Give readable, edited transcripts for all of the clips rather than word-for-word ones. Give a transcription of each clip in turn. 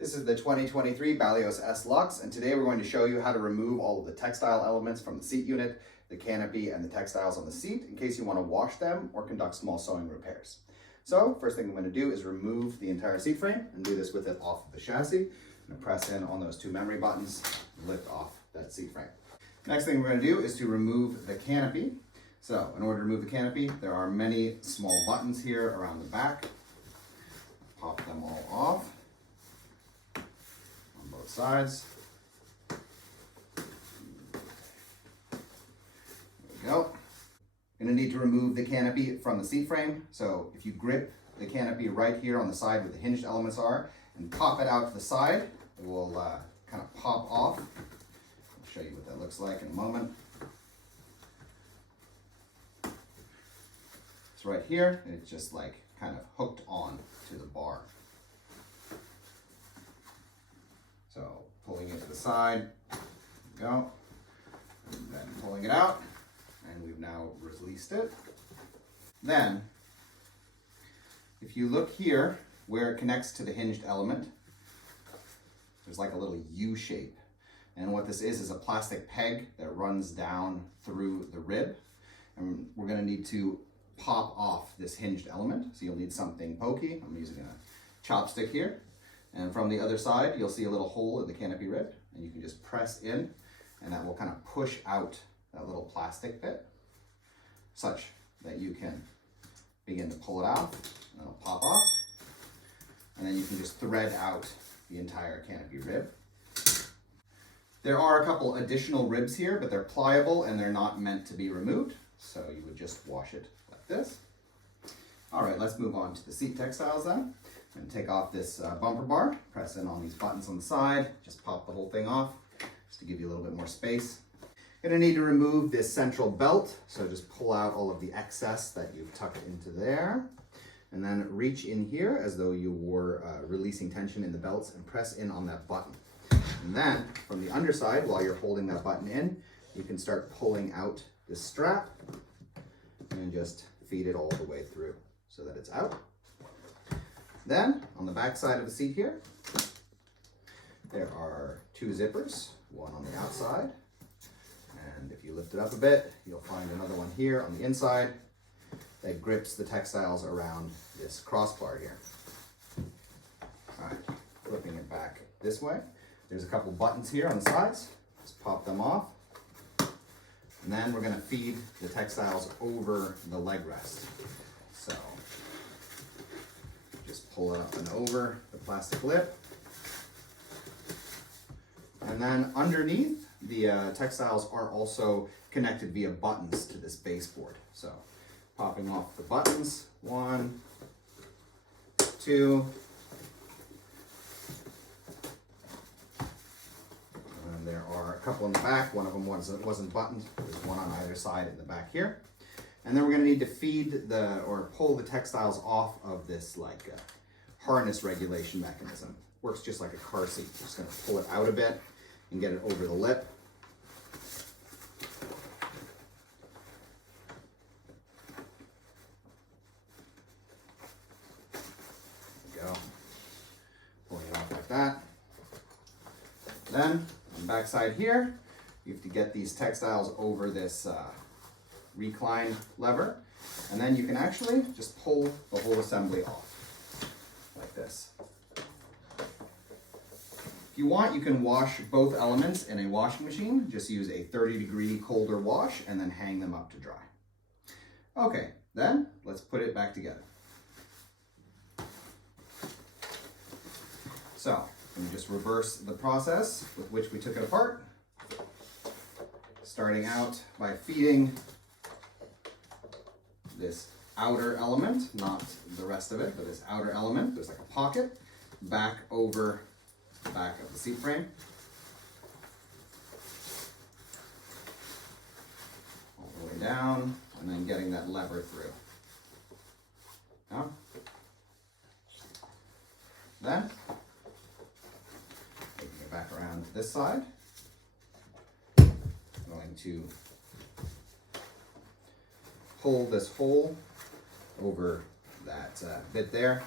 This is the 2023 Balios S Lux, and today we're going to show you how to remove all of the textile elements from the seat unit, the canopy, and the textiles on the seat in case you want to wash them or conduct small sewing repairs. So, first thing I'm going to do is remove the entire seat frame and do this with it off of the chassis. I'm going to press in on those two memory buttons and lift off that seat frame. Next thing we're going to do is to remove the canopy. So, in order to remove the canopy, there are many small buttons here around the back. Pop them all off on both sides. There we go. You're going to need to remove the canopy from the seat frame. So if you grip the canopy right here on the side where the hinged elements are and pop it out to the side, it will kind of pop off. I'll show you what that looks like in a moment. It's right here, and it's just like kind of hooked on to the bar. So pulling it to the side, there we go, and then pulling it out, and we've now released it. Then, if you look here where it connects to the hinged element, there's like a little U shape. And what this is a plastic peg that runs down through the rib. And we're going to need to pop off this hinged element. So you'll need something pokey. I'm using a chopstick here. And from the other side, you'll see a little hole in the canopy rib. And you can just press in, and that will kind of push out that little plastic bit, such that you can begin to pull it off, and it'll pop off. And then you can just thread out the entire canopy rib. There are a couple additional ribs here, but they're pliable and they're not meant to be removed. So you would just wash it like this. All right, let's move on to the seat textiles then. I'm gonna take off this bumper bar, press in on these buttons on the side, just pop the whole thing off, just to give you a little bit more space. You're gonna need to remove this central belt, so just pull out all of the excess that you've tucked into there, and then reach in here as though you were releasing tension in the belts and press in on that button. And then from the underside, while you're holding that button in, you can start pulling out this strap and just feed it all the way through so that it's out. Then on the back side of the seat here, there are two zippers, one on the outside, and if you lift it up a bit, you'll find another one here on the inside that grips the textiles around this crossbar here. All right, flipping it back this way. There's a couple buttons here on the sides. Just pop them off. And then we're going to feed the textiles over the leg rest. So just pull it up and over the plastic lip. And then underneath, the textiles are also connected via buttons to this baseboard. So popping off the buttons, 1, 2, and there are a couple in the back. One of them wasn't buttoned. There's one on either side in the back here. And then we're going to need to feed or pull the textiles off of this like harness regulation mechanism. Works just like a car seat. Just going to pull it out a bit and get it over the lip. Go. Pulling it off like that. Then on the back side here, you have to get these textiles over this recline lever, and then you can actually just pull the whole assembly off like this. If you want, you can wash both elements in a washing machine. Just use a 30-degree colder wash and then hang them up to dry. Okay, then let's put it back together. So, let me just reverse the process with which we took it apart. Starting out by feeding this outer element, not the rest of it, but this outer element, there's like a pocket, back over the back of the seat frame. All the way down, and then getting that lever through. Now, then, back around to this side. Going to pull this hole over that bit there,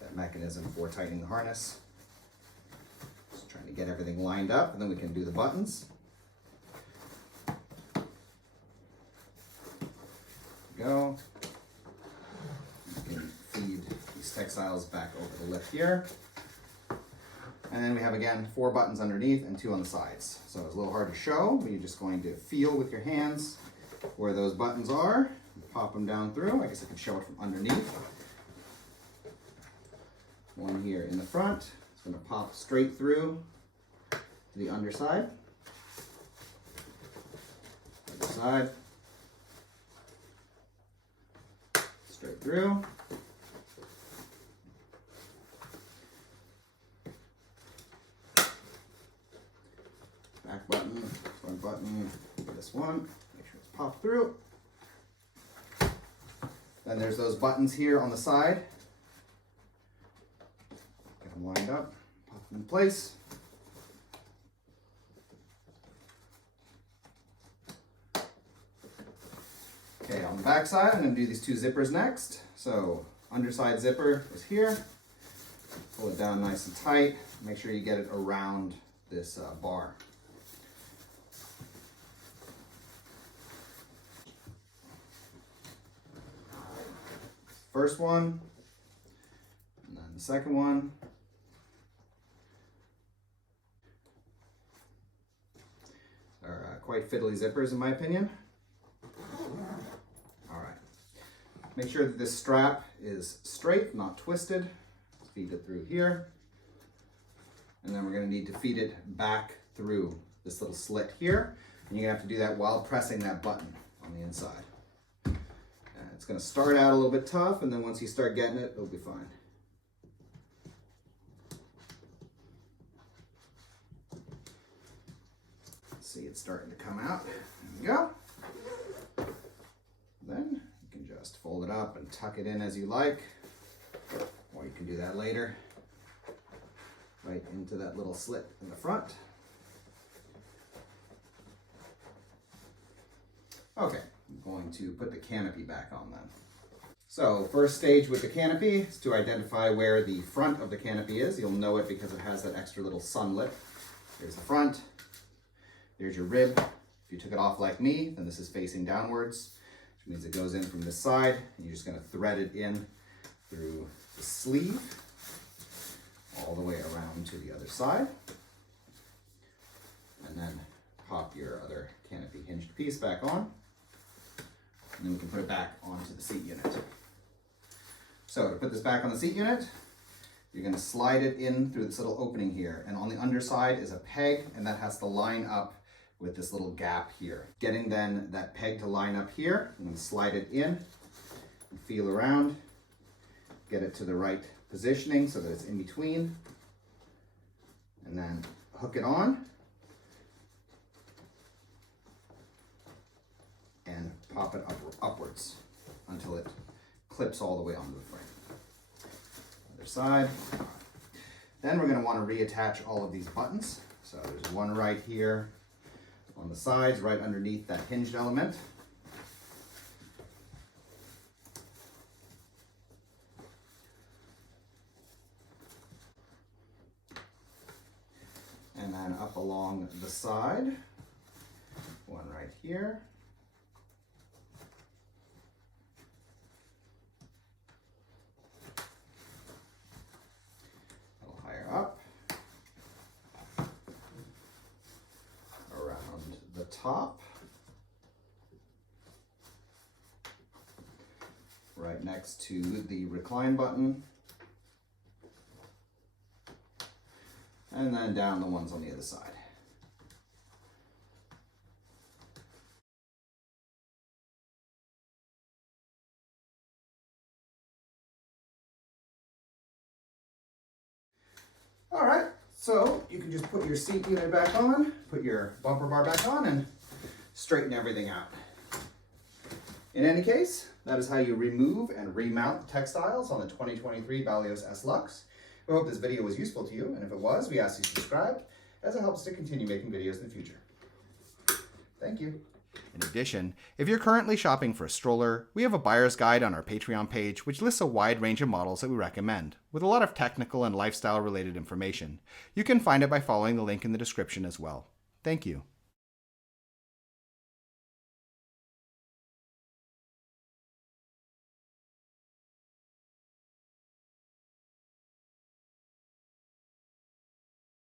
that mechanism for tightening the harness. Trying to get everything lined up, and then we can do the buttons. Go. You can feed these textiles back over the lip here. And then we have, again, 4 buttons underneath and 2 on the sides. So it's a little hard to show, but you're just going to feel with your hands where those buttons are. Pop them down through. I guess I can show it from underneath. One here in the front. It's going to pop straight through to the underside. Other side. Straight through. Back button, front button, this one. Make sure it's popped through. Then there's those buttons here on the side. Get them lined up, pop them in place. Okay, on the back side, I'm going to do these 2 zippers next. So underside zipper is here. Pull it down nice and tight. Make sure you get it around this bar. First one, and then the second one. Are quite fiddly zippers in my opinion. All right, make sure that this strap is straight, not twisted. Feed it through here. And then we're gonna need to feed it back through this little slit here. And you're gonna have to do that while pressing that button on the inside. It's going to start out a little bit tough, and then once you start getting it, it'll be fine. See, it's starting to come out. There we go. Then you can just fold it up and tuck it in as you like, or you can do that later, right into that little slit in the front. Okay. I'm going to put the canopy back on then. So first stage with the canopy is to identify where the front of the canopy is. You'll know it because it has that extra little sun lip. There's the front, there's your rib. If you took it off like me, then this is facing downwards, which means it goes in from this side. And you're just going to thread it in through the sleeve all the way around to the other side. And then pop your other canopy hinged piece back on. And then we can put it back onto the seat unit. So to put this back on the seat unit, you're going to slide it in through this little opening here. And on the underside is a peg, and that has to line up with this little gap here. Getting then that peg to line up here, I'm going to slide it in and feel around, get it to the right positioning so that it's in between, and then hook it on. And pop it upwards until it clips all the way onto the frame. Other side. Then we're going to want to reattach all of these buttons. So there's one right here on the sides, right underneath that hinged element. And then up along the side, one right here. Top, right next to the recline button, and then down the ones on the other side. All right, so you can just put your seat unit back on, put your bumper bar back on, and straighten everything out. In any case, that is how you remove and remount the textiles on the 2023 Balios S Lux. We hope this video was useful to you, and if it was, we ask you to subscribe as it helps to continue making videos in the future. Thank you. In addition, if you're currently shopping for a stroller, we have a buyer's guide on our Patreon page which lists a wide range of models that we recommend, with a lot of technical and lifestyle related information. You can find it by following the link in the description as well. Thank you.